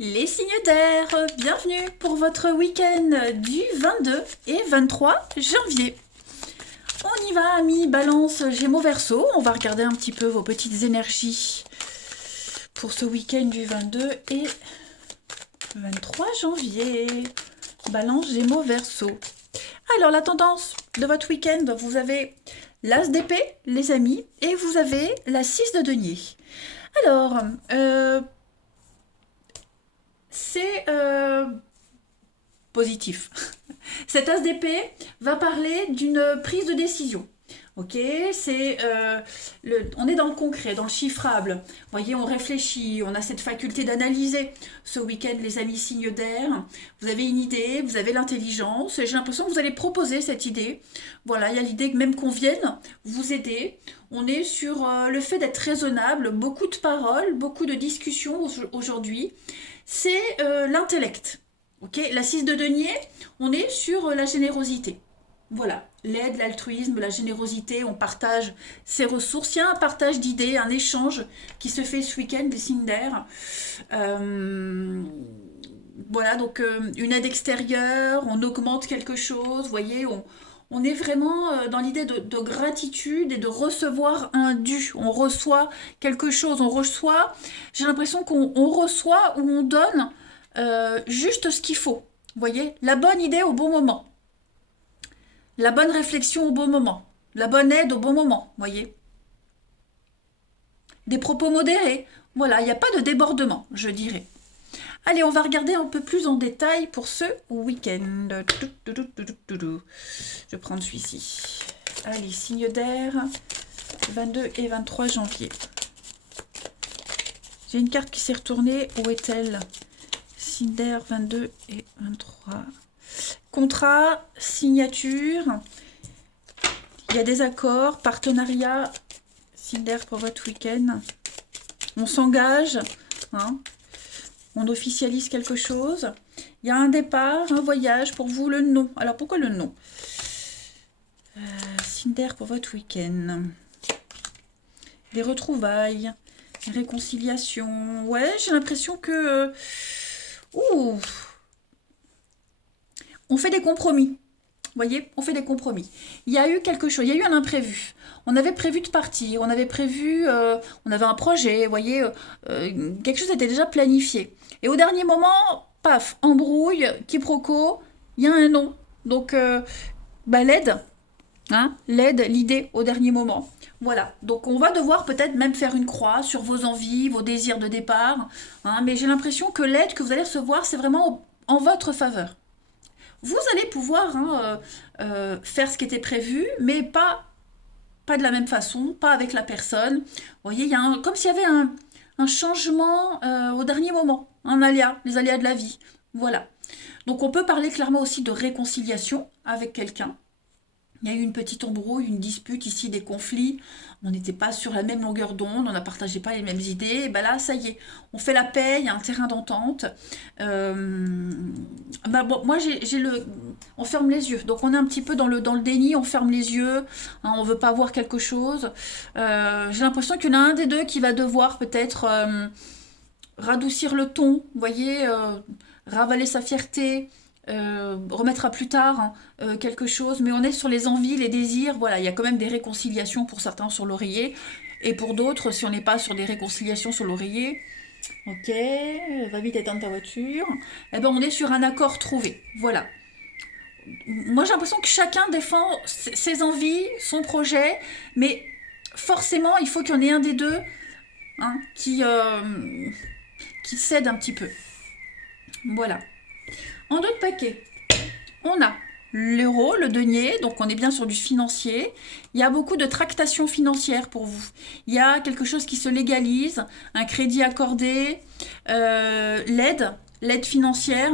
Les signes d'air, bienvenue pour votre week-end du 22 et 23 janvier. On y va, amis Balance, Gémeaux, Verseau. On va regarder un petit peu vos petites énergies pour ce week-end du 22 et 23 janvier. Balance, Gémeaux, Verseau. Alors, la tendance de votre week-end, vous avez l'As d'épée, les amis, et vous avez la 6 de denier. Alors, c'est positif. Cet as d'épée va parler d'une prise de décision. Ok, on est dans le concret, dans le chiffrable. Vous voyez, on réfléchit, on a cette faculté d'analyser. Ce week-end, les amis signes d'air, vous avez une idée, vous avez l'intelligence. Et j'ai l'impression que vous allez proposer cette idée. Voilà, il y a l'idée que même qu'on vienne vous aider. On est sur le fait d'être raisonnable, beaucoup de paroles, beaucoup de discussions aujourd'hui. C'est l'intellect. Ok, la 6 de denier, on est sur la générosité. Voilà, l'aide, l'altruisme, la générosité, on partage ses ressources. Il y a un partage d'idées, un échange qui se fait ce week-end des signes d'air. Voilà, donc une aide extérieure, on augmente quelque chose, vous voyez, on est vraiment dans l'idée de gratitude et de recevoir un dû. On reçoit quelque chose, on reçoit, j'ai l'impression qu'on reçoit ou on donne juste ce qu'il faut. Vous voyez, la bonne idée au bon moment. La bonne réflexion au bon moment. La bonne aide au bon moment, vous voyez. Des propos modérés. Voilà, il n'y a pas de débordement, je dirais. Allez, on va regarder un peu plus en détail pour ce week-end. Je vais prendre celui-ci. Allez, signe d'air, 22 et 23 janvier. J'ai une carte qui s'est retournée. Où est-elle? Signe d'air, 22 et 23. Contrat, signature, il y a des accords, partenariat, signe d'air pour votre week-end. On s'engage, hein, on officialise quelque chose. Il y a un départ, un voyage, pour vous le non. Alors pourquoi le non? Signe d'air pour votre week-end. Des retrouvailles, des réconciliations. Ouais, j'ai l'impression que... ouh, on fait des compromis. Vous voyez, on fait des compromis. Il y a eu quelque chose, il y a eu un imprévu. On avait prévu de partir, on avait prévu, on avait un projet, vous voyez, quelque chose était déjà planifié. Et au dernier moment, paf, embrouille, quiproquo, il y a un non. Donc, l'aide, hein, l'aide, l'idée au dernier moment. Voilà, donc on va devoir peut-être même faire une croix sur vos envies, vos désirs de départ, hein, mais j'ai l'impression que l'aide que vous allez recevoir, c'est vraiment en votre faveur. Vous allez pouvoir faire ce qui était prévu, mais pas de la même façon, pas avec la personne. Vous voyez, il y a comme s'il y avait un changement au dernier moment, un aléa, les aléas de la vie. Voilà. Donc on peut parler clairement aussi de réconciliation avec quelqu'un. Il y a eu une petite embrouille, une dispute ici, des conflits. On n'était pas sur la même longueur d'onde, on n'a partagé pas les mêmes idées. Et ben là, ça y est, on fait la paix, il y a un terrain d'entente. Bon, moi, on ferme les yeux. Donc on est un petit peu dans le déni, on ferme les yeux. Hein, on veut pas voir quelque chose. J'ai l'impression qu'il y en a un des deux qui va devoir peut-être radoucir le ton, vous voyez, ravaler sa fierté, remettre à plus tard hein, quelque chose, mais on est sur les envies, les désirs, voilà, il y a quand même des réconciliations pour certains sur l'oreiller, et pour d'autres, si on n'est pas sur des réconciliations sur l'oreiller, ok, va vite éteindre ta voiture, eh ben on est sur un accord trouvé, voilà. Moi j'ai l'impression que chacun défend ses envies, son projet, mais forcément il faut qu'il y en ait un des deux hein, qui cède un petit peu. Voilà. En d'autres paquets, on a l'euro, le denier, donc on est bien sur du financier. Il y a beaucoup de tractations financières pour vous. Il y a quelque chose qui se légalise, un crédit accordé, l'aide financière.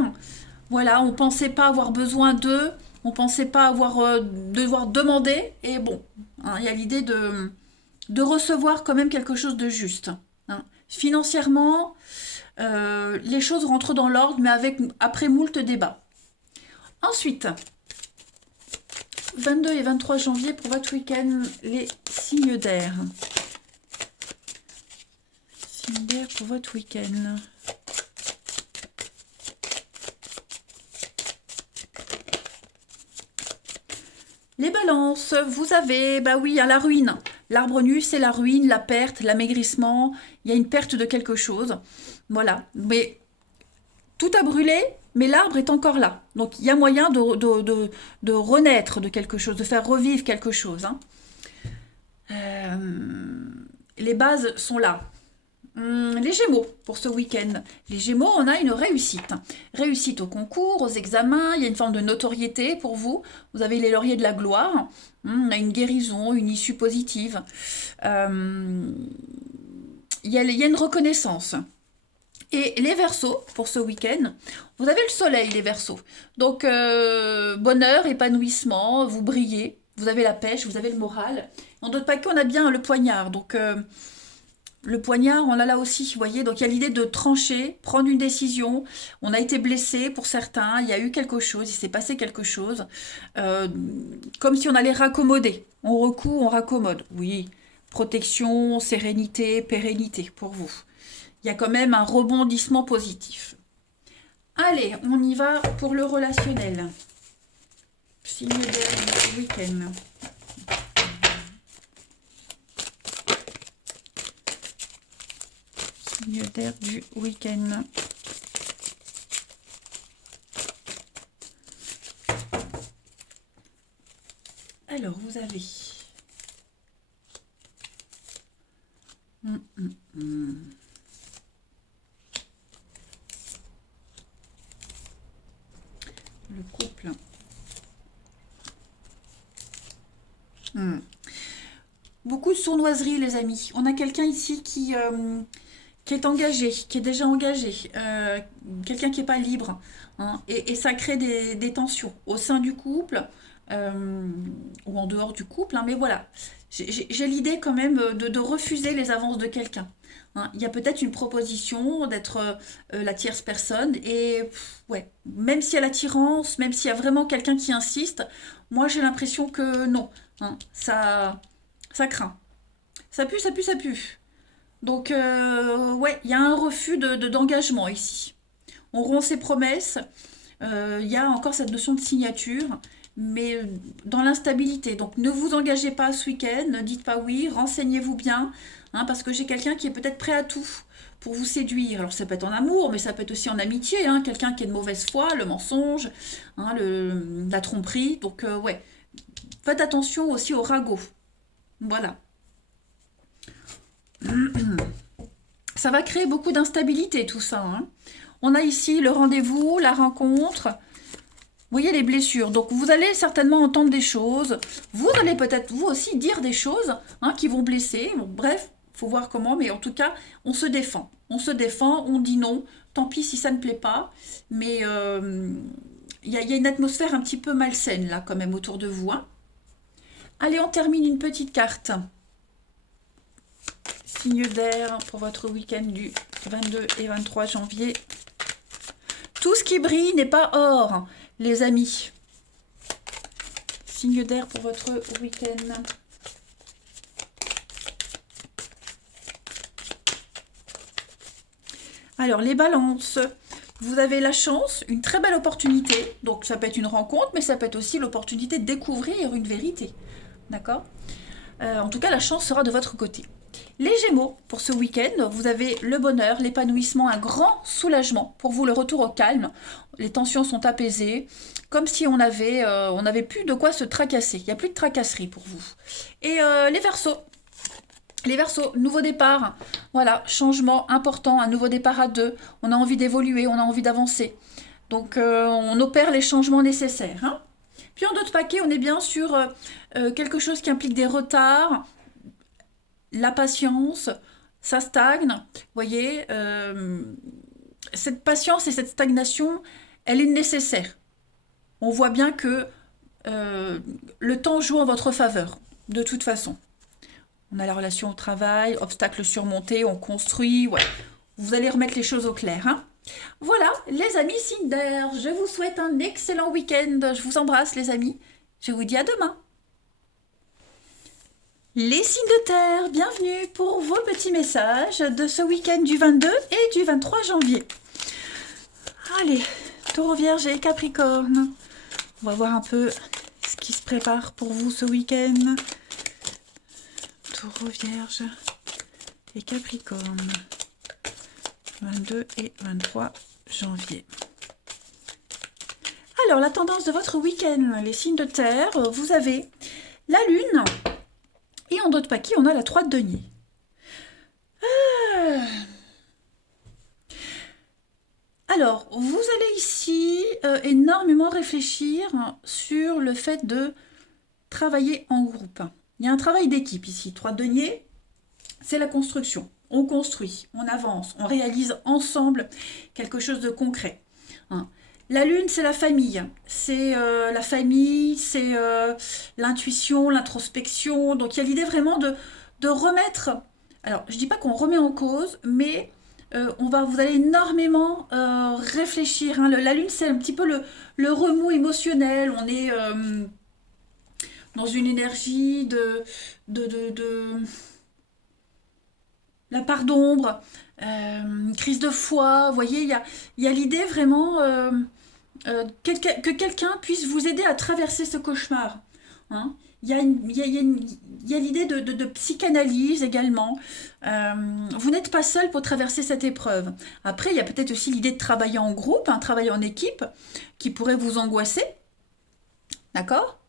Voilà, on ne pensait pas avoir besoin d'eux, on ne pensait pas devoir demander. Et bon, hein, il y a l'idée de recevoir quand même quelque chose de juste. Hein. Financièrement, les choses rentrent dans l'ordre, mais après moult débats. Ensuite, 22 et 23 janvier pour votre week-end, les signes d'air. Signes d'air pour votre week-end. Les balances, vous avez, bah oui, à la ruine. L'arbre nu, c'est la ruine, la perte, l'amaigrissement. Il y a une perte de quelque chose. Voilà. Mais tout a brûlé, mais l'arbre est encore là. Donc il y a moyen de renaître de quelque chose, de faire revivre quelque chose, hein. Les bases sont là. Les Gémeaux pour ce week-end. Les Gémeaux, on a une réussite. Réussite au concours, aux examens, il y a une forme de notoriété pour vous. Vous avez les lauriers de la gloire. On a une guérison, une issue positive. Euh, il y a une reconnaissance. Et les Verseaux, pour ce week-end, vous avez le soleil, les Verseaux. Donc, bonheur, épanouissement, vous brillez, vous avez la pêche, vous avez le moral. En d'autres paquets, on a bien le poignard. Donc, le poignard, on l'a là aussi, vous voyez. Donc, il y a l'idée de trancher, prendre une décision. On a été blessé pour certains, il y a eu quelque chose, il s'est passé quelque chose. Euh, Comme si on allait raccommoder. On recoue, on raccommode. Oui, protection, sérénité, pérennité pour vous. Il y a quand même un rebondissement positif. Allez, on y va pour le relationnel. Signe d'air du week-end. Signe d'air du week-end. Alors, vous avez... Le couple. Beaucoup de sournoiserie, les amis. On a quelqu'un ici qui est engagé, qui est déjà engagé. Quelqu'un qui n'est pas libre, hein. Et ça crée des tensions au sein du couple ou en dehors du couple, hein. Mais voilà, j'ai l'idée quand même de refuser les avances de quelqu'un, hein. Il y a peut-être une proposition d'être la tierce personne et ouais, même s'il y a l'attirance, même s'il y a vraiment quelqu'un qui insiste, moi j'ai l'impression que non, hein. Ça craint. Ça pue, ça pue, ça pue. Donc, ouais, il y a un refus d'engagement ici. On rompt ses promesses. Il y a encore cette notion de signature, mais dans l'instabilité. Donc, ne vous engagez pas ce week-end, ne dites pas oui, renseignez-vous bien, hein, parce que j'ai quelqu'un qui est peut-être prêt à tout pour vous séduire. Alors, ça peut être en amour, mais ça peut être aussi en amitié, hein, quelqu'un qui est de mauvaise foi, le mensonge, hein, la tromperie. Donc, ouais, faites attention aussi au ragot. Voilà. Ça va créer beaucoup d'instabilité, tout ça, hein. On a ici le rendez-vous, la rencontre. Vous voyez les blessures. Donc, vous allez certainement entendre des choses. Vous allez peut-être, vous aussi, dire des choses, hein, qui vont blesser. Bon, bref, il faut voir comment. Mais en tout cas, on se défend. On se défend, on dit non. Tant pis si ça ne plaît pas. Mais il y a une atmosphère un petit peu malsaine, là, quand même, autour de vous, hein. Allez, on termine une petite carte. Signe d'air pour votre week-end du 22 et 23 janvier. Tout ce qui brille n'est pas or, les amis. Signe d'air pour votre week-end. Alors, les balances. Vous avez la chance, une très belle opportunité. Donc, ça peut être une rencontre, mais ça peut être aussi l'opportunité de découvrir une vérité. D'accord? En tout cas, la chance sera de votre côté. Les Gémeaux, pour ce week-end, vous avez le bonheur, l'épanouissement, un grand soulagement. Pour vous, le retour au calme. Les tensions sont apaisées, comme si on avait plus de quoi se tracasser. Il n'y a plus de tracasserie pour vous. Et les Verseaux. Les Verseaux, nouveau départ. Voilà, changement important, un nouveau départ à deux. On a envie d'évoluer, on a envie d'avancer. Donc, on opère les changements nécessaires, hein. Puis en d'autres paquets, on est bien sur quelque chose qui implique des retards, la patience, ça stagne. Vous voyez, cette patience et cette stagnation, elle est nécessaire. On voit bien que le temps joue en votre faveur, de toute façon. On a la relation au travail, obstacles surmontés, on construit, ouais. Vous allez remettre les choses au clair, hein. Voilà, les amis signes d'air, je vous souhaite un excellent week-end. Je vous embrasse, les amis. Je vous dis à demain. Les signes de terre, bienvenue pour vos petits messages de ce week-end du 22 et du 23 janvier. Allez, Taureau, Vierge et Capricorne. On va voir un peu ce qui se prépare pour vous ce week-end. Taureau, Vierge et Capricorne. 22 et 23 janvier. Alors, la tendance de votre week-end, les signes de terre, vous avez la lune et en dos de paquis, on a la 3 de denier. Alors, vous allez ici énormément réfléchir sur le fait de travailler en groupe. Il y a un travail d'équipe ici. 3 de denier, c'est la construction. On construit, on avance, on réalise ensemble quelque chose de concret. La lune, c'est la famille. C'est l'intuition, l'introspection. Donc, il y a l'idée vraiment de remettre... Alors, je ne dis pas qu'on remet en cause, mais vous allez énormément réfléchir. La lune, c'est un petit peu le remous émotionnel. On est dans une énergie de la part d'ombre, crise de foi. Vous voyez, il y a l'idée vraiment que quelqu'un puisse vous aider à traverser ce cauchemar. Il y a l'idée de psychanalyse également. Vous n'êtes pas seul pour traverser cette épreuve. Après, il y a peut-être aussi l'idée de travailler en groupe, travailler en équipe, qui pourrait vous angoisser. D'accord ?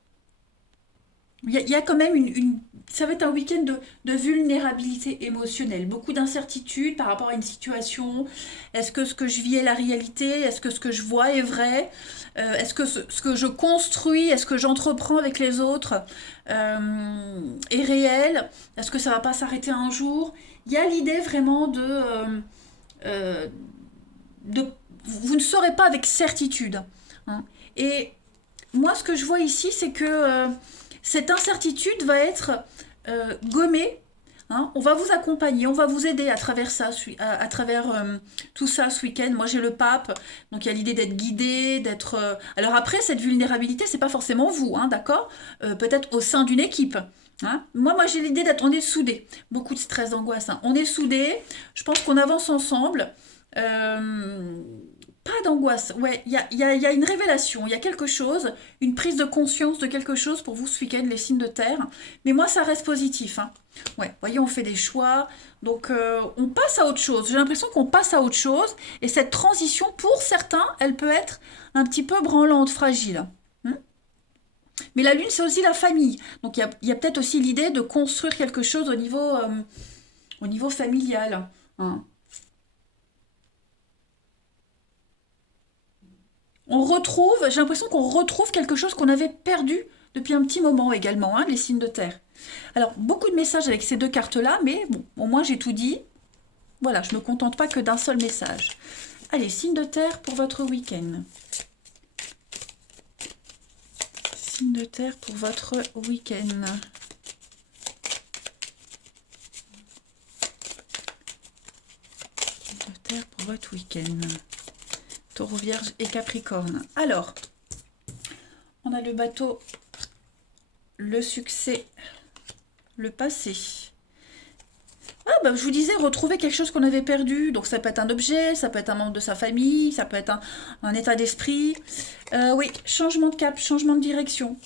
Il y a quand même ça va être un week-end de vulnérabilité émotionnelle, beaucoup d'incertitudes par rapport à une situation. Est-ce que ce que je vis est la réalité? Est-ce que ce que je vois est vrai? Est-ce que ce que je construis, est-ce que j'entreprends avec les autres est réel? Est-ce que ça va pas s'arrêter un jour? Il y a l'idée vraiment vous ne saurez pas avec certitude. Et moi, ce que je vois ici, c'est que cette incertitude va être gommée. On va vous accompagner, on va vous aider à travers ça, à travers tout ça ce week-end. Moi, j'ai le pape, donc il y a l'idée d'être guidé, d'être... Alors après, cette vulnérabilité, c'est pas forcément vous, d'accord? Peut-être au sein d'une équipe. Moi, j'ai l'idée d'être... On est soudés. Beaucoup de stress, d'angoisse. On est soudés. Je pense qu'on avance ensemble. Pas d'angoisse, ouais, il y a une révélation, il y a quelque chose, une prise de conscience de quelque chose pour vous ce week-end, les signes de terre. Mais moi, ça reste positif. Ouais, voyez, on fait des choix, donc on passe à autre chose. J'ai l'impression qu'on passe à autre chose, et cette transition, pour certains, elle peut être un petit peu branlante, fragile. Mais la lune, c'est aussi la famille. Donc il y a peut-être aussi l'idée de construire quelque chose au niveau familial. J'ai l'impression qu'on retrouve quelque chose qu'on avait perdu depuis un petit moment également, les signes de terre. Alors, beaucoup de messages avec ces deux cartes-là, mais bon, au moins j'ai tout dit. Voilà, je ne me contente pas que d'un seul message. Allez, signes de terre pour votre week-end. Signes de terre pour votre week-end. Signes de terre pour votre week-end. Taureau, Vierge et Capricorne. Alors, on a le bateau, le succès, le passé. Je vous disais, retrouver quelque chose qu'on avait perdu. Donc, ça peut être un objet, ça peut être un membre de sa famille, ça peut être un état d'esprit. Oui, changement de cap, changement de direction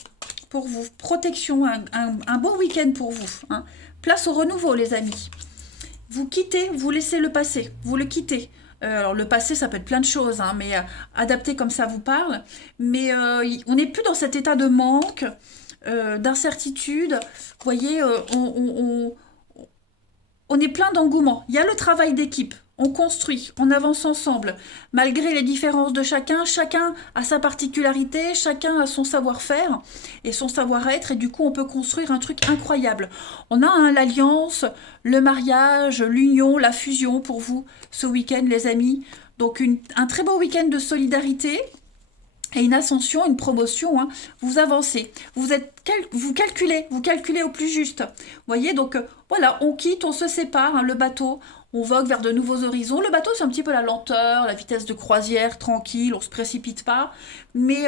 pour vous. Protection, un bon week-end pour vous. Place au renouveau, les amis. Vous quittez, vous laissez le passé, vous le quittez. Alors le passé, ça peut être plein de choses, mais adapté comme ça vous parle. Mais on n'est plus dans cet état de manque, d'incertitude. Vous voyez, on est plein d'engouement. Il y a le travail d'équipe. On construit, on avance ensemble. Malgré les différences de chacun a sa particularité, chacun a son savoir-faire et son savoir-être. Et du coup, on peut construire un truc incroyable. On a l'alliance, le mariage, l'union, la fusion pour vous ce week-end, les amis. Donc, un très beau week-end de solidarité. Et une ascension, une promotion, vous avancez. Vous calculez au plus juste. Vous voyez, donc voilà, on quitte, on se sépare, le bateau, on vogue vers de nouveaux horizons. Le bateau, c'est un petit peu la lenteur, la vitesse de croisière, tranquille, on se précipite pas. Mais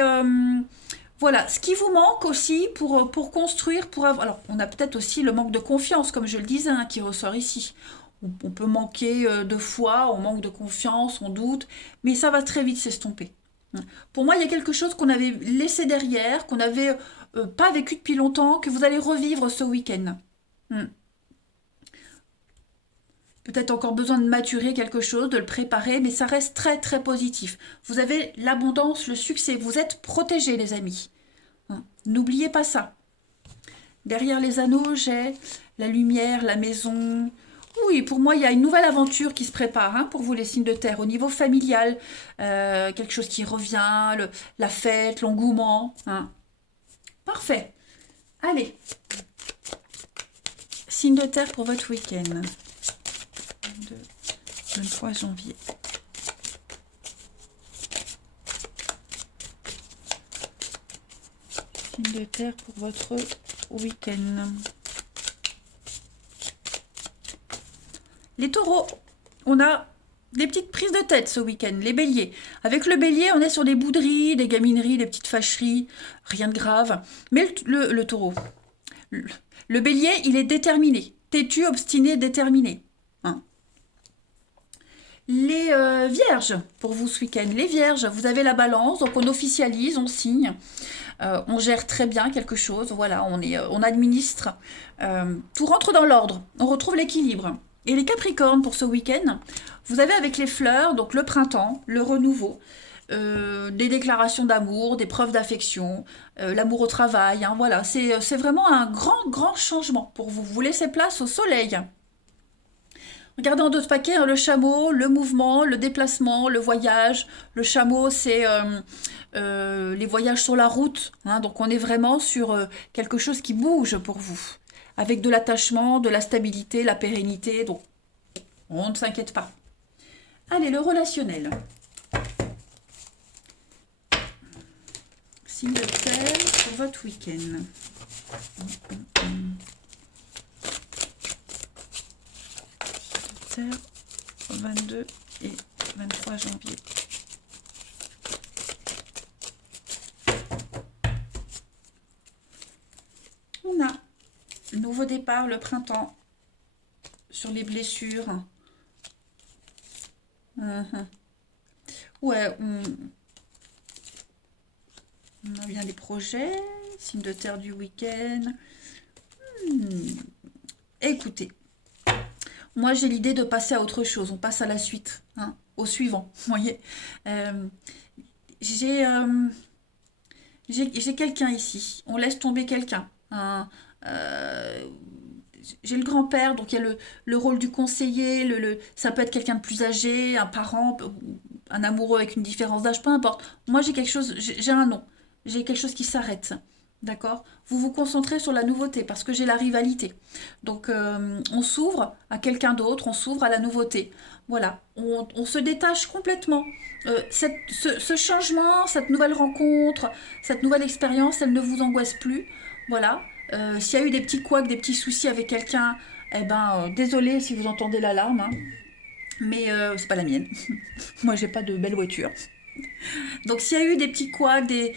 voilà, ce qui vous manque aussi pour construire, alors, on a peut-être aussi le manque de confiance, comme je le disais, qui ressort ici. On peut manquer de foi, on manque de confiance, on doute, mais ça va très vite s'estomper. Pour moi, il y a quelque chose qu'on avait laissé derrière, qu'on n'avait pas vécu depuis longtemps, que vous allez revivre ce week-end. Hmm. Peut-être encore besoin de maturer quelque chose, de le préparer, mais ça reste très très positif. Vous avez l'abondance, le succès, vous êtes protégés les amis. N'oubliez pas ça. Derrière les anneaux, j'ai la lumière, la maison. Oui, pour moi, il y a une nouvelle aventure qui se prépare pour vous les signes de terre au niveau familial. Quelque chose qui revient, la fête, l'engouement. Parfait. Allez, signe de terre pour votre week-end. 22, 23 janvier. Signe de terre pour votre week-end. Les taureaux, on a des petites prises de tête ce week-end, les béliers. Avec le bélier, on est sur des bouderies, des gamineries, des petites fâcheries, rien de grave. Mais le taureau, le bélier, il est déterminé, têtu, obstiné, déterminé. Les vierges, pour vous ce week-end, les vierges, vous avez la balance, donc on officialise, on signe, on gère très bien quelque chose, voilà, on administre, tout rentre dans l'ordre, on retrouve l'équilibre. Et les capricornes, pour ce week-end, vous avez avec les fleurs, donc le printemps, le renouveau, des déclarations d'amour, des preuves d'affection, l'amour au travail, voilà, c'est vraiment un grand changement pour vous. Vous laissez place au soleil. Regardez en deux paquets, le chameau, le mouvement, le déplacement, le voyage. Le chameau, c'est les voyages sur la route. Donc on est vraiment sur quelque chose qui bouge pour vous. Avec de l'attachement, de la stabilité, la pérennité. Donc on ne s'inquiète pas. Allez, le relationnel. Signe de terre pour votre week-end. 22 et 23 janvier. On a nouveau départ, le printemps, sur les blessures. Ouais, on a bien des projets, signe de terre du week-end. Écoutez. Moi, j'ai l'idée de passer à autre chose. On passe à la suite, au suivant. Vous voyez, j'ai quelqu'un ici. On laisse tomber quelqu'un. J'ai le grand-père, donc il y a le rôle du conseiller. Ça peut être quelqu'un de plus âgé, un parent, un amoureux avec une différence d'âge, peu importe. Moi, j'ai quelque chose. J'ai un nom. J'ai quelque chose qui s'arrête. D'accord? Vous vous concentrez sur la nouveauté parce que j'ai la rivalité. Donc, on s'ouvre à quelqu'un d'autre, on s'ouvre à la nouveauté. Voilà, on se détache complètement. Ce changement, cette nouvelle rencontre, cette nouvelle expérience, elle ne vous angoisse plus. Voilà. S'il y a eu des petits couacs, des petits soucis avec quelqu'un, eh ben, désolé si vous entendez l'alarme, mais c'est pas la mienne. Moi, j'ai pas de belle voiture. Donc s'il y a eu des petits couacs, des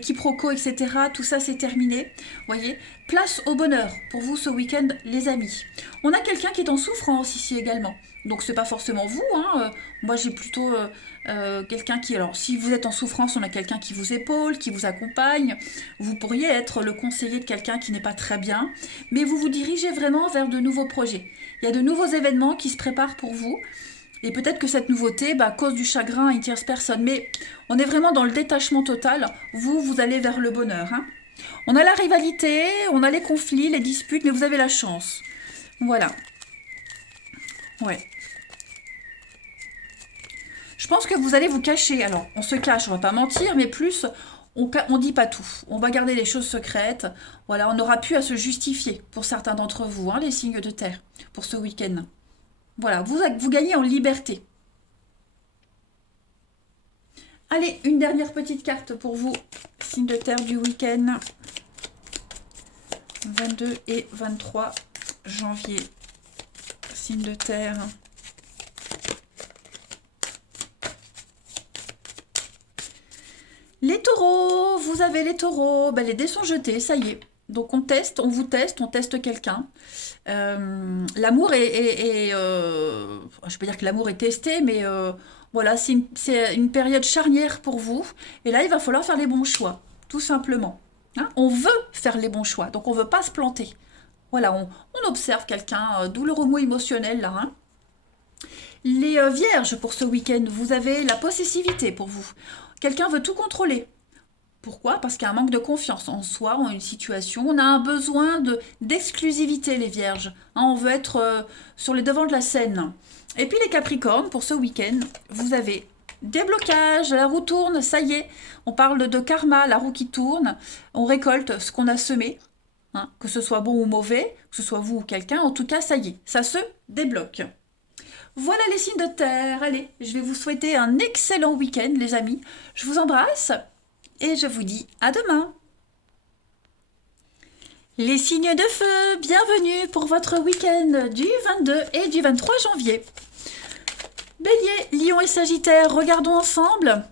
quiproquos, etc., tout ça c'est terminé. Voyez, place au bonheur pour vous ce week-end, les amis. On a quelqu'un qui est en souffrance ici également. Donc c'est pas forcément vous. Moi j'ai plutôt quelqu'un qui... Alors si vous êtes en souffrance, on a quelqu'un qui vous épaule, qui vous accompagne. Vous pourriez être le conseiller de quelqu'un qui n'est pas très bien. Mais vous vous dirigez vraiment vers de nouveaux projets. Il y a de nouveaux événements qui se préparent pour vous. Et peut-être que cette nouveauté cause du chagrin à une tierce personne. Mais on est vraiment dans le détachement total. Vous allez vers le bonheur. On a la rivalité, on a les conflits, les disputes, mais vous avez la chance. Voilà. Ouais. Je pense que vous allez vous cacher. Alors, on se cache, on va pas mentir, mais plus, on dit pas tout. On va garder les choses secrètes. Voilà, on n'aura plus à se justifier pour certains d'entre vous, les signes de terre, pour ce week-end. Voilà, vous gagnez en liberté. Allez, une dernière petite carte pour vous, signe de terre du week-end. 22 et 23 janvier, signe de terre. Les taureaux, vous avez les taureaux. Les dés sont jetés, ça y est. Donc on vous teste quelqu'un. L'amour est je peux pas dire que l'amour est testé, mais Voilà, c'est une période charnière pour vous. Et là, il va falloir faire les bons choix, tout simplement. Hein, on veut faire les bons choix, donc on ne veut pas se planter. Voilà, on observe quelqu'un, d'où le remous émotionnel là. Hein. Les vierges pour ce week-end, vous avez la possessivité pour vous. Quelqu'un veut tout contrôler. Pourquoi? Parce qu'il y a un manque de confiance en soi, en une situation. On a un besoin d'exclusivité, les vierges. Hein, on veut être sur les devants de la scène. Et puis les capricornes, pour ce week-end, vous avez des blocages, la roue tourne, ça y est. On parle de karma, la roue qui tourne. On récolte ce qu'on a semé. Hein, que ce soit bon ou mauvais, que ce soit vous ou quelqu'un, en tout cas, ça y est, ça se débloque. Voilà les signes de terre. Allez, je vais vous souhaiter un excellent week-end, les amis. Je vous embrasse et je vous dis à demain. Les signes de feu, bienvenue pour votre week-end du 22 et du 23 janvier. Bélier, Lion et Sagittaire, regardons ensemble,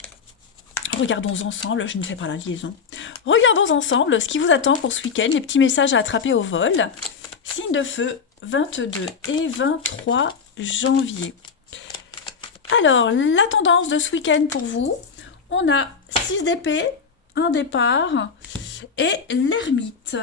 je ne fais pas la liaison. Regardons ensemble ce qui vous attend pour ce week-end, les petits messages à attraper au vol. Signes de feu, 22 et 23 janvier. Alors, la tendance de ce week-end pour vous, on a 6 d'épée, un départ et l'ermite.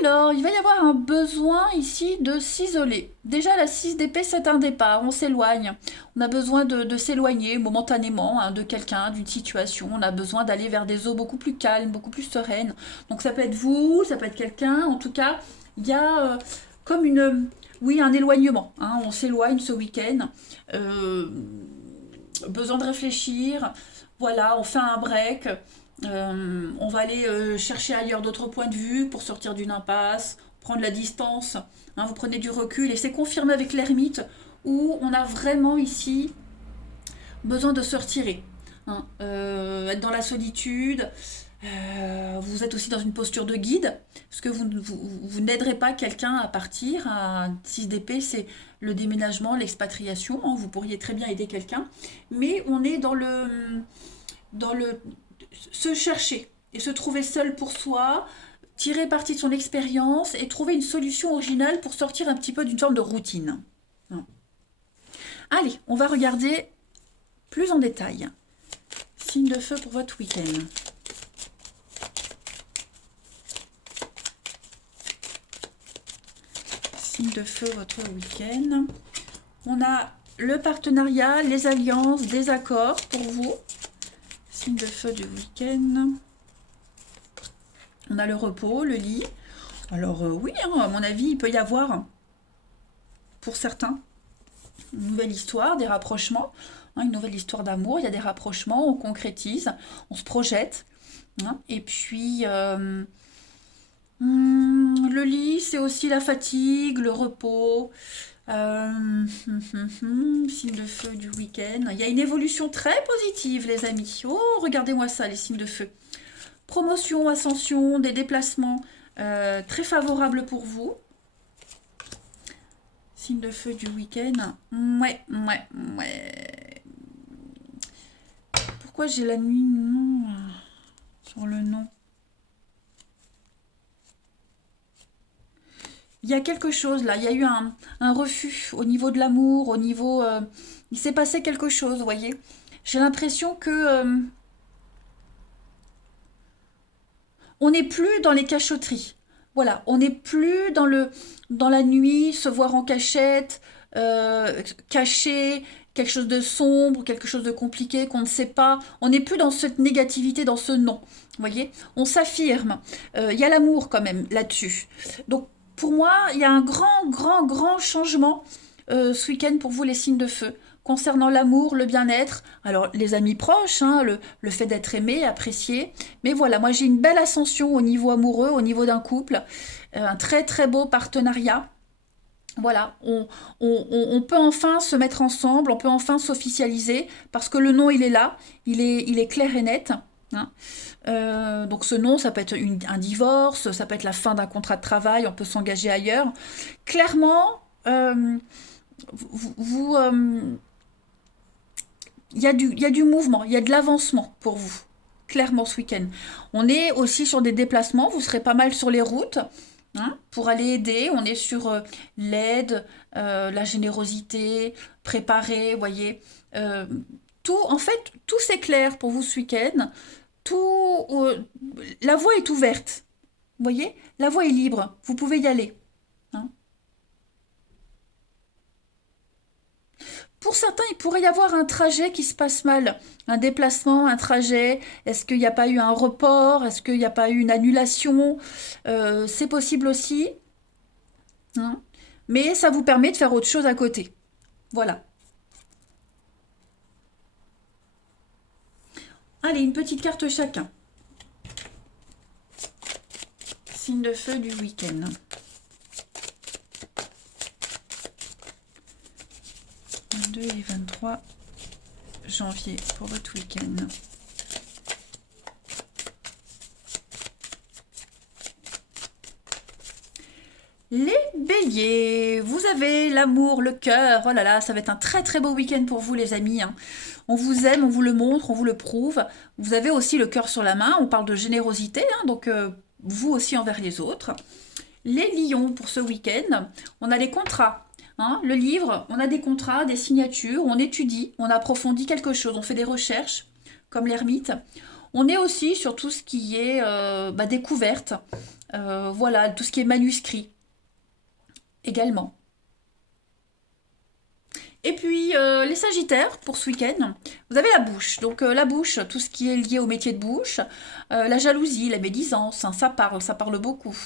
Alors, il va y avoir un besoin ici de s'isoler. Déjà, la 6 d'épée, c'est un départ, on s'éloigne. On a besoin de s'éloigner momentanément hein, de quelqu'un, d'une situation. On a besoin d'aller vers des eaux beaucoup plus calmes, beaucoup plus sereines. Donc ça peut être vous, ça peut être quelqu'un. En tout cas, il y a comme un éloignement. Hein. On s'éloigne ce week-end. Besoin de réfléchir. Voilà, on fait un break. On va aller chercher ailleurs d'autres points de vue pour sortir d'une impasse, prendre la distance. Hein, vous prenez du recul et c'est confirmé avec l'ermite où on a vraiment ici besoin de se retirer. Hein, être dans la solitude. Vous êtes aussi dans une posture de guide, parce que vous n'aiderez pas quelqu'un à partir. À 6 d'épée, c'est le déménagement, l'expatriation. Hein, vous pourriez très bien aider quelqu'un, mais on est dans le se chercher et se trouver seul pour soi, tirer parti de son expérience et trouver une solution originale pour sortir un petit peu d'une forme de routine. Allez, on va regarder plus en détail. Signe de feu pour votre week-end. Signe de feu votre week-end. On a le partenariat, les alliances, des accords pour vous. Signe de feu du week-end. On a le repos, le lit. Alors oui, hein, à mon avis, il peut y avoir, pour certains, une nouvelle histoire, des rapprochements. Hein, une nouvelle histoire d'amour, il y a des rapprochements, on concrétise, on se projette. Hein, et puis, le lit, c'est aussi la fatigue, le repos. Signe de feu du week-end. Il y a une évolution très positive, les amis. Oh, regardez-moi ça, les signes de feu. Promotion, ascension, des déplacements très favorables pour vous. Signe de feu du week-end. Ouais. Pourquoi j'ai la nuit non sur le nom? Il y a quelque chose là, il y a eu un refus au niveau de l'amour, au niveau... il s'est passé quelque chose, vous voyez. J'ai l'impression que on n'est plus dans les cachotteries. Voilà, on n'est plus dans la nuit, se voir en cachette, caché, quelque chose de sombre, quelque chose de compliqué qu'on ne sait pas. On n'est plus dans cette négativité, dans ce non. Vous voyez, on s'affirme. Il y a l'amour quand même là-dessus. Donc, pour moi, il y a un grand changement ce week-end pour vous, les signes de feu, concernant l'amour, le bien-être. Alors, les amis proches, hein, le fait d'être aimé, apprécié. Mais voilà, moi, j'ai une belle ascension au niveau amoureux, au niveau d'un couple. Un très beau partenariat. Voilà, on peut enfin se mettre ensemble, on peut enfin s'officialiser, parce que le nom, il est là, il est clair et net. Hein. Donc ce non, ça peut être un divorce, ça peut être la fin d'un contrat de travail, on peut s'engager ailleurs. Clairement, il y a du mouvement, il y a de l'avancement pour vous. Clairement ce week-end. On est aussi sur des déplacements, vous serez pas mal sur les routes. hein, pour aller aider. On est sur l'aide, la générosité, préparer, vous voyez. Euh, tout, en fait, tout s'éclaire pour vous ce week-end. Tout, la voie est ouverte, vous voyez. La voie est libre, vous pouvez y aller, hein. Pour certains, il pourrait y avoir un trajet qui se passe mal, un déplacement, un trajet. Est-ce qu'il n'y a pas eu un report? Est-ce qu'il n'y a pas eu une annulation? C'est possible aussi, hein. Mais ça vous permet de faire autre chose à côté. Voilà. Allez, une petite carte chacun. Signe de feu du week-end. 22 et 23 janvier pour votre week-end. Les béliers, vous avez l'amour, le cœur. Oh là là, ça va être un très très beau week-end pour vous les amis, hein. On vous aime, on vous le montre, on vous le prouve. Vous avez aussi le cœur sur la main, on parle de générosité, hein, donc vous aussi envers les autres. Les lions pour ce week-end, on a les contrats, hein, le livre, on a des contrats, des signatures, on étudie, on approfondit quelque chose, on fait des recherches, comme l'ermite. On est aussi sur tout ce qui est découverte, voilà, tout ce qui est manuscrit également. Et puis les sagittaires pour ce week-end, vous avez la bouche. Donc la bouche, tout ce qui est lié au métier de bouche, la jalousie, la médisance, hein, ça parle beaucoup.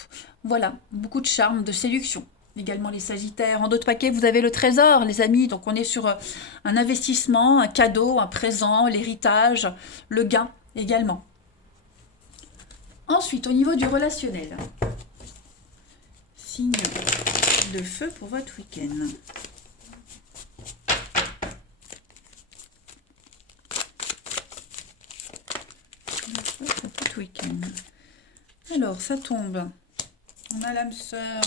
Voilà, beaucoup de charme, de séduction. Également les sagittaires. En d'autres paquets, vous avez le trésor, les amis. Donc on est sur un investissement, un cadeau, un présent, l'héritage, le gain également. Ensuite, au niveau du relationnel, signe de feu pour votre week-end. Week-end. Alors, ça tombe. On a l'âme sœur.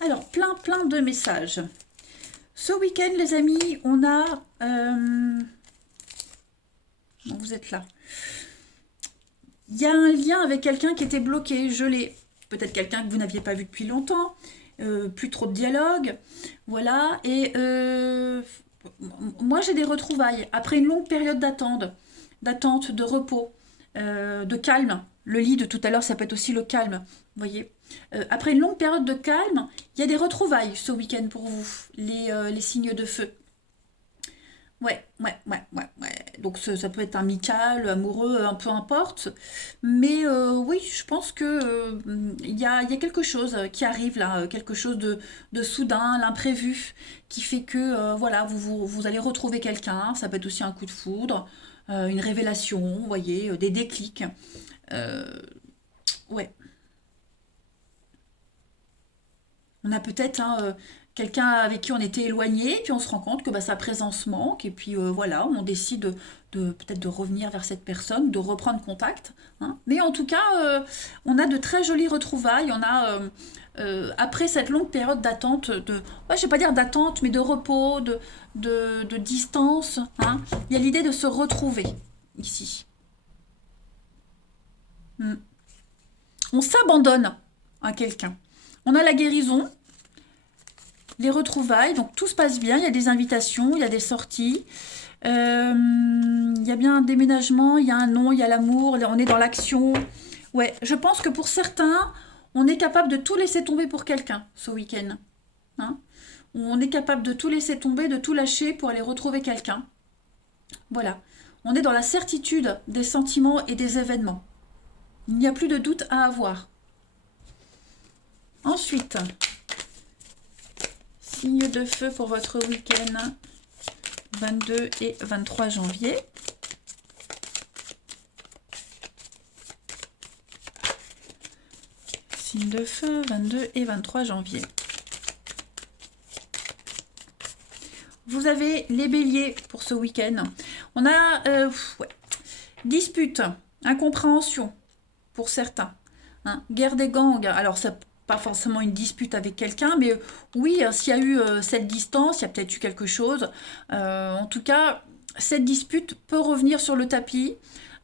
Alors, plein de messages. Ce week-end, les amis, on a... vous êtes là. Il y a un lien avec quelqu'un qui était bloqué, gelé. Peut-être quelqu'un que vous n'aviez pas vu depuis longtemps. Plus trop de dialogue. Voilà. Et moi, j'ai des retrouvailles. Après une longue période d'attente, de repos, de calme. Le lit de tout à l'heure, ça peut être aussi le calme. Vous voyez. Après une longue période de calme, il y a des retrouvailles ce week-end pour vous, les signes de feu. Ouais. Donc ça peut être amical, amoureux, peu importe. Mais oui, je pense que il y a quelque chose qui arrive là, quelque chose de soudain, l'imprévu, qui fait que voilà, vous allez retrouver quelqu'un. Ça peut être aussi un coup de foudre, une révélation, vous voyez, des déclics. Euh, ouais. On a peut-être hein, quelqu'un avec qui on était éloigné, puis on se rend compte que bah, sa présence manque, et puis voilà, on décide peut-être de revenir vers cette personne, de reprendre contact, hein. Mais en tout cas, on a de très jolies retrouvailles. On a, après cette longue période d'attente, ouais, je vais pas dire d'attente, mais de repos, de distance, hein, il y a l'idée de se retrouver ici. Mm. On s'abandonne à quelqu'un. On a la guérison, les retrouvailles, donc tout se passe bien, il y a des invitations, il y a des sorties, il y a bien un déménagement, il y a un nom, il y a l'amour, on est dans l'action. Ouais, je pense que pour certains, on est capable de tout laisser tomber pour quelqu'un ce week-end, hein. On est capable de tout laisser tomber, de tout lâcher pour aller retrouver quelqu'un. Voilà, on est dans la certitude des sentiments et des événements. Il n'y a plus de doute à avoir. Ensuite, signe de feu pour votre week-end 22 et 23 janvier. Signe de feu 22 et 23 janvier. Vous avez les béliers pour ce week-end. On a dispute, incompréhension pour certains, hein. Guerre des gangs. Alors ça pas forcément une dispute avec quelqu'un, mais oui, s'il y a eu cette distance, il y a peut-être eu quelque chose. En tout cas, cette dispute peut revenir sur le tapis.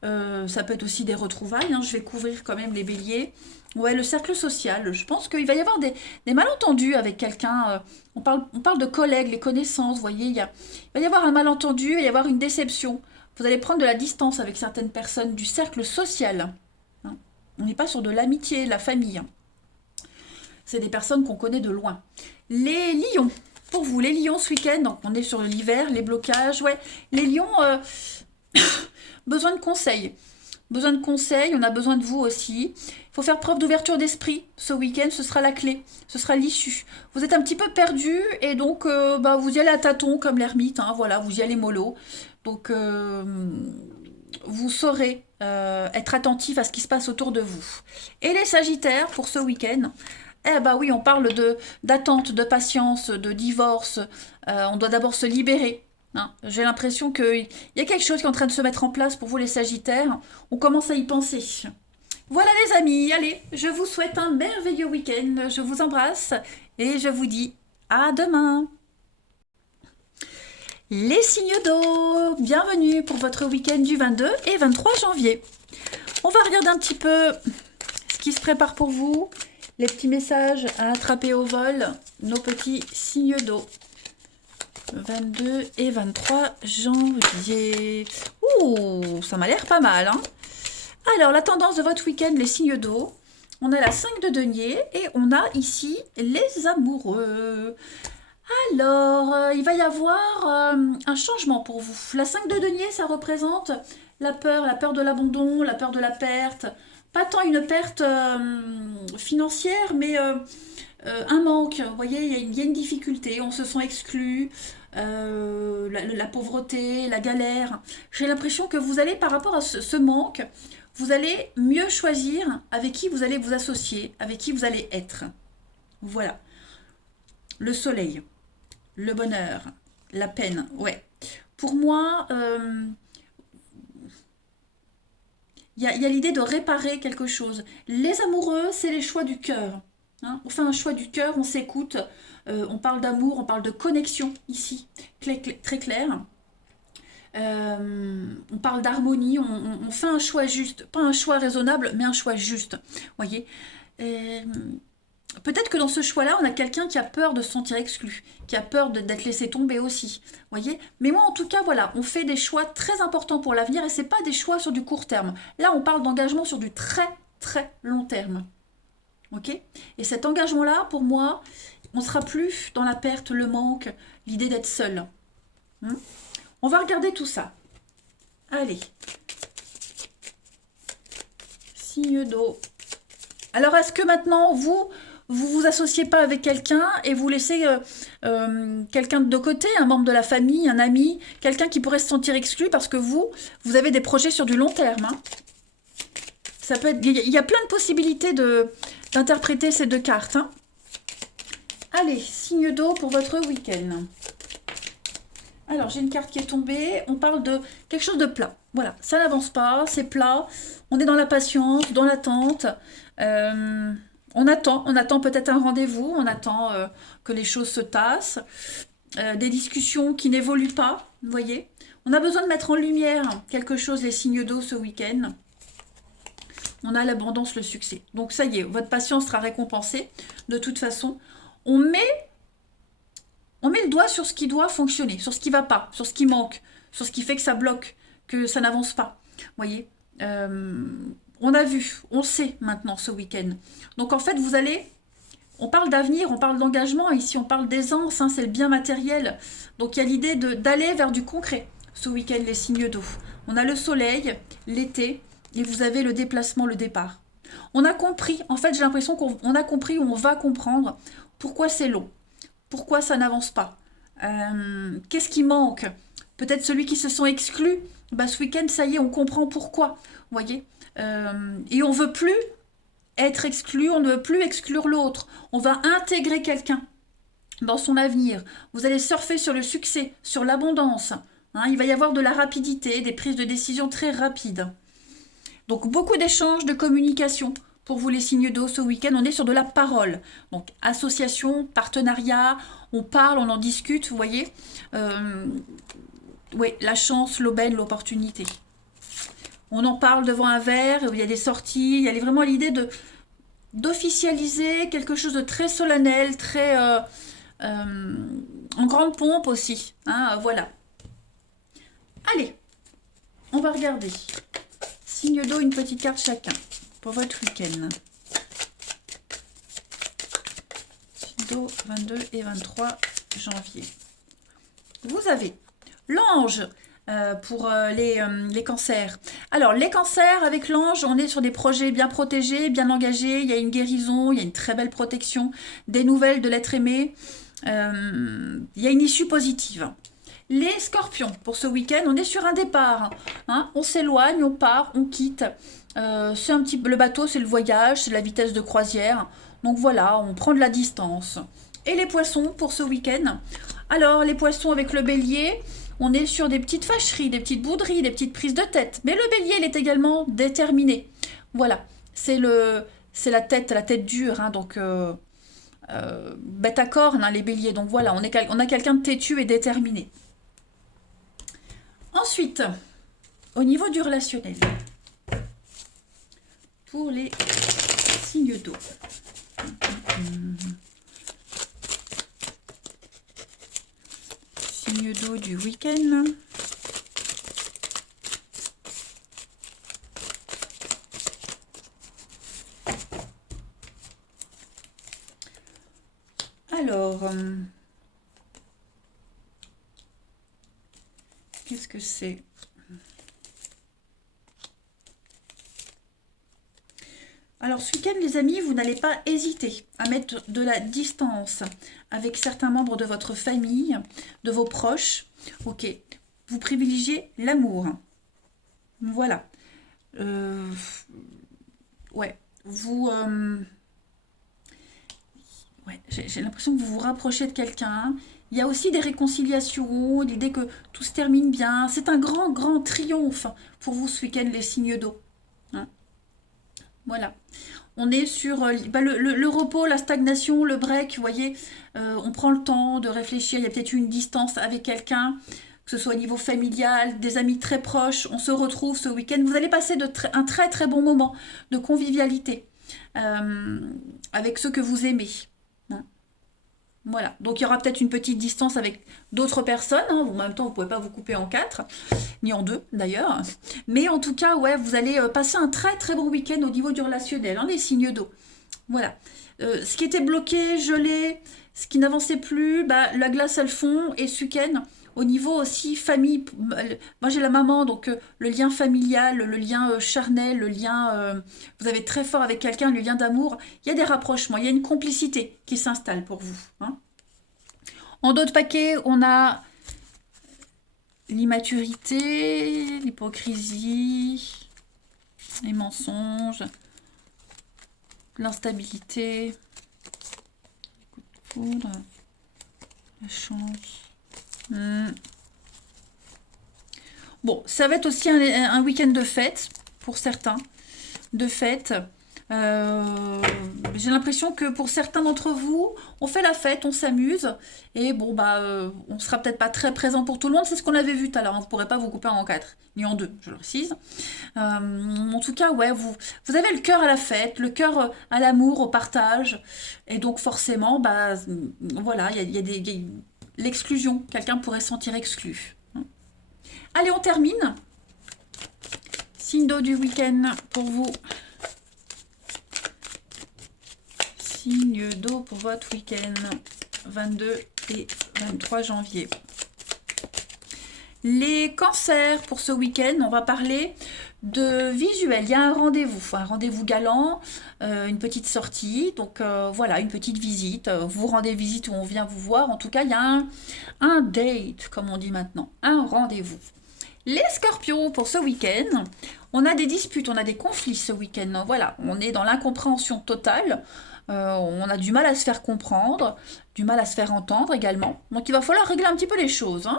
Ça peut être aussi des retrouvailles, hein, je vais couvrir quand même les béliers. Ouais, le cercle social, je pense qu'il va y avoir des malentendus avec quelqu'un. On parle de collègues, les connaissances, vous voyez, il va y avoir un malentendu, il va y avoir une déception. Vous allez prendre de la distance avec certaines personnes du cercle social. Hein. On n'est pas sur de l'amitié, la famille. Hein. C'est des personnes qu'on connaît de loin. Les lions, pour vous, les lions ce week-end, donc on est sur l'hiver, les blocages, ouais. Les lions, besoin de conseils. Besoin de conseils, on a besoin de vous aussi. Il faut faire preuve d'ouverture d'esprit. Ce week-end, ce sera la clé, ce sera l'issue. Vous êtes un petit peu perdu et donc vous y allez à tâtons comme l'ermite. Hein, voilà, vous y allez mollo. Donc vous saurez être attentif à ce qui se passe autour de vous. Et les Sagittaires pour ce week-end. Eh ben oui, on parle d'attente, de patience, de divorce. On doit d'abord se libérer. Hein. J'ai l'impression qu'il y a quelque chose qui est en train de se mettre en place pour vous les Sagittaires. On commence à y penser. Voilà les amis, allez, je vous souhaite un merveilleux week-end. Je vous embrasse et je vous dis à demain. Les signes d'eau, bienvenue pour votre week-end du 22 et 23 janvier. On va regarder un petit peu ce qui se prépare pour vous, les petits messages à attraper au vol, nos petits signes d'eau. 22 et 23 janvier. Ouh, ça m'a l'air pas mal. Hein. Alors, la tendance de votre week-end, les signes d'eau. On a la 5 de denier et on a ici les amoureux. Alors, il va y avoir un changement pour vous. La 5 de denier, ça représente la peur de l'abandon, la peur de la perte. Pas tant une perte financière, mais un manque. Vous voyez, il y a une difficulté, on se sent exclu, la pauvreté, la galère. J'ai l'impression que vous allez, par rapport à ce manque, vous allez mieux choisir avec qui vous allez vous associer, avec qui vous allez être. Voilà. Le soleil, le bonheur, la peine, ouais. Pour moi, il y a l'idée de réparer quelque chose. Les amoureux, c'est les choix du cœur. Hein. On fait un choix du cœur, on s'écoute, on parle d'amour, on parle de connexion ici, très clair. On parle d'harmonie, on fait un choix juste, pas un choix raisonnable, mais un choix juste. Voyez. Peut-être que dans ce choix-là, on a quelqu'un qui a peur de se sentir exclu, qui a peur d'être laissé tomber aussi. Voyez. Mais moi, en tout cas, voilà, on fait des choix très importants pour l'avenir et c'est pas des choix sur du court terme. Là, on parle d'engagement sur du très très long terme. Ok. Et cet engagement-là, pour moi, on ne sera plus dans la perte, le manque, l'idée d'être seul. On va regarder tout ça. Allez. Signe d'eau. Alors, est-ce que maintenant, vous associez pas avec quelqu'un et vous laissez quelqu'un de côté, un membre de la famille, un ami, quelqu'un qui pourrait se sentir exclu parce que vous avez des projets sur du long terme. Hein. Ça peut être, il y a plein de possibilités d'interpréter ces deux cartes. Hein. Allez, signe d'eau pour votre week-end. Alors, j'ai une carte qui est tombée. On parle de quelque chose de plat. Voilà, ça n'avance pas, c'est plat. On est dans la patience, dans l'attente. On attend peut-être un rendez-vous. On attend que les choses se tassent. Des discussions qui n'évoluent pas, vous voyez. On a besoin de mettre en lumière quelque chose, les signes d'eau ce week-end. On a l'abondance, le succès. Donc ça y est, votre patience sera récompensée. De toute façon, on met le doigt sur ce qui doit fonctionner, sur ce qui ne va pas, sur ce qui manque, sur ce qui fait que ça bloque, que ça n'avance pas. Vous voyez, on a vu, on sait maintenant ce week-end. Donc en fait, on parle d'avenir, on parle d'engagement, ici on parle d'aisance, hein, c'est le bien matériel. Donc il y a l'idée d'aller vers du concret ce week-end, les signes d'eau. On a le soleil, l'été, et vous avez le déplacement, le départ. On a compris, en fait j'ai l'impression qu'on a compris, ou on va comprendre pourquoi c'est long. Pourquoi ça n'avance pas? Qu'est-ce qui manque? Peut-être celui qui se sent exclu. Bah, ce week-end, ça y est, on comprend pourquoi. Vous voyez. Et on ne veut plus être exclu, on ne veut plus exclure l'autre. On va intégrer quelqu'un dans son avenir. Vous allez surfer sur le succès, sur l'abondance. Hein, il va y avoir de la rapidité, des prises de décision très rapides. Donc beaucoup d'échanges, de communication pour vous les signes d'eau ce week-end, on est sur de la parole. Donc association, partenariat, on parle, on en discute, vous voyez. Oui, la chance, l'aubaine, l'opportunité. On en parle devant un verre, il y a des sorties, il y a vraiment l'idée d'officialiser quelque chose de très solennel, très en grande pompe aussi. Hein, voilà. Allez, on va regarder. Signe d'eau, une petite carte chacun pour votre week-end. Signe d'eau, 22 et 23 janvier. Vous avez l'ange pour les cancers. Alors, les cancers, avec l'ange, on est sur des projets bien protégés, bien engagés. Il y a une guérison, il y a une très belle protection, des nouvelles de l'être aimé. Il y a une issue positive. Les scorpions, pour ce week-end, on est sur un départ. Hein, on s'éloigne, on part, on quitte. C'est un petit, le bateau, c'est le voyage, c'est la vitesse de croisière. Donc voilà, on prend de la distance. Et les poissons, pour ce week-end. Alors, les poissons avec le bélier, on est sur des petites fâcheries, des petites bouderies, des petites prises de tête. Mais le bélier, il est également déterminé. Voilà, c'est la tête dure, hein, donc bête à cornes, hein, les béliers. Donc voilà, on a quelqu'un de têtu et déterminé. Ensuite, au niveau du relationnel, pour les signes d'eau. Signe d'eau du week-end. Alors, qu'est-ce que c'est? Alors, ce week-end, les amis, vous n'allez pas hésiter à mettre de la distance avec certains membres de votre famille, de vos proches. Ok, vous privilégiez l'amour. Voilà. Ouais, vous... ouais, j'ai l'impression que vous vous rapprochez de quelqu'un. Il y a aussi des réconciliations, l'idée que tout se termine bien. C'est un grand, grand triomphe pour vous ce week-end, les signes d'eau. Hein, voilà. On est sur le repos, la stagnation, le break, vous voyez, on prend le temps de réfléchir, il y a peut-être une distance avec quelqu'un, que ce soit au niveau familial, des amis très proches, on se retrouve ce week-end. Vous allez passer un très très bon moment de convivialité avec ceux que vous aimez. Hein. Voilà, donc il y aura peut-être une petite distance avec d'autres personnes, hein. En même temps vous ne pouvez pas vous couper en quatre, ni en deux d'ailleurs, mais en tout cas, ouais, vous allez passer un très très bon week-end au niveau du relationnel, hein, les signes d'eau. Voilà, ce qui était bloqué, gelé, ce qui n'avançait plus, bah, la glace elle fond, et ce week-end, au niveau aussi famille, moi j'ai la maman, donc le lien familial, le lien charnel, le lien, vous avez très fort avec quelqu'un, le lien d'amour, il y a des rapprochements, il y a une complicité qui s'installe pour vous. Hein. En dos de paquet, on a l'immaturité, l'hypocrisie, les mensonges, l'instabilité, les coups de foudre, la chance. Bon, ça va être aussi un week-end de fête pour certains, de fête. J'ai l'impression que pour certains d'entre vous, on fait la fête, on s'amuse, et bon bah, on sera peut-être pas très présent pour tout le monde. C'est ce qu'on avait vu tout à l'heure. Hein. Vous pourrez pas vous couper en quatre, ni en deux, je le précise. En tout cas, ouais, vous avez le cœur à la fête, le cœur à l'amour, au partage, et donc forcément, bah, voilà, il y a l'exclusion. Quelqu'un pourrait se sentir exclu. Allez, on termine. Signe d'eau du week-end pour vous. Signe d'eau pour votre week-end 22 et 23 janvier. Les cancers pour ce week-end, on va parler de visuel. Il y a un rendez-vous galant, une petite sortie, donc voilà, une petite visite. Vous rendez visite ou on vient vous voir. En tout cas, il y a un date, comme on dit maintenant, un rendez-vous. Les scorpions pour ce week-end, on a des disputes, on a des conflits ce week-end. Voilà, on est dans l'incompréhension totale. On a du mal à se faire comprendre, du mal à se faire entendre également. Donc il va falloir régler un petit peu les choses. Hein.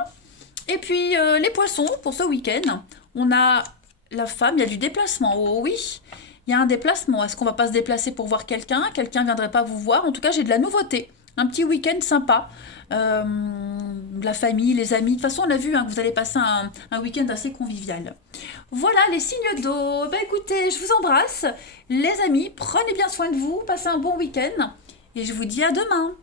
Et puis les poissons, pour ce week-end, on a la femme, il y a du déplacement. Oh oui, il y a un déplacement. Est-ce qu'on va pas se déplacer pour voir quelqu'un? Quelqu'un viendrait pas vous voir? En tout cas, j'ai de la nouveauté. Un petit week-end sympa. Euh, la famille, les amis. De toute façon, on a vu hein, que vous allez passer un week-end assez convivial. Voilà les signes d'eau. Ben écoutez, je vous embrasse. Les amis, prenez bien soin de vous. Passez un bon week-end. Et je vous dis à demain.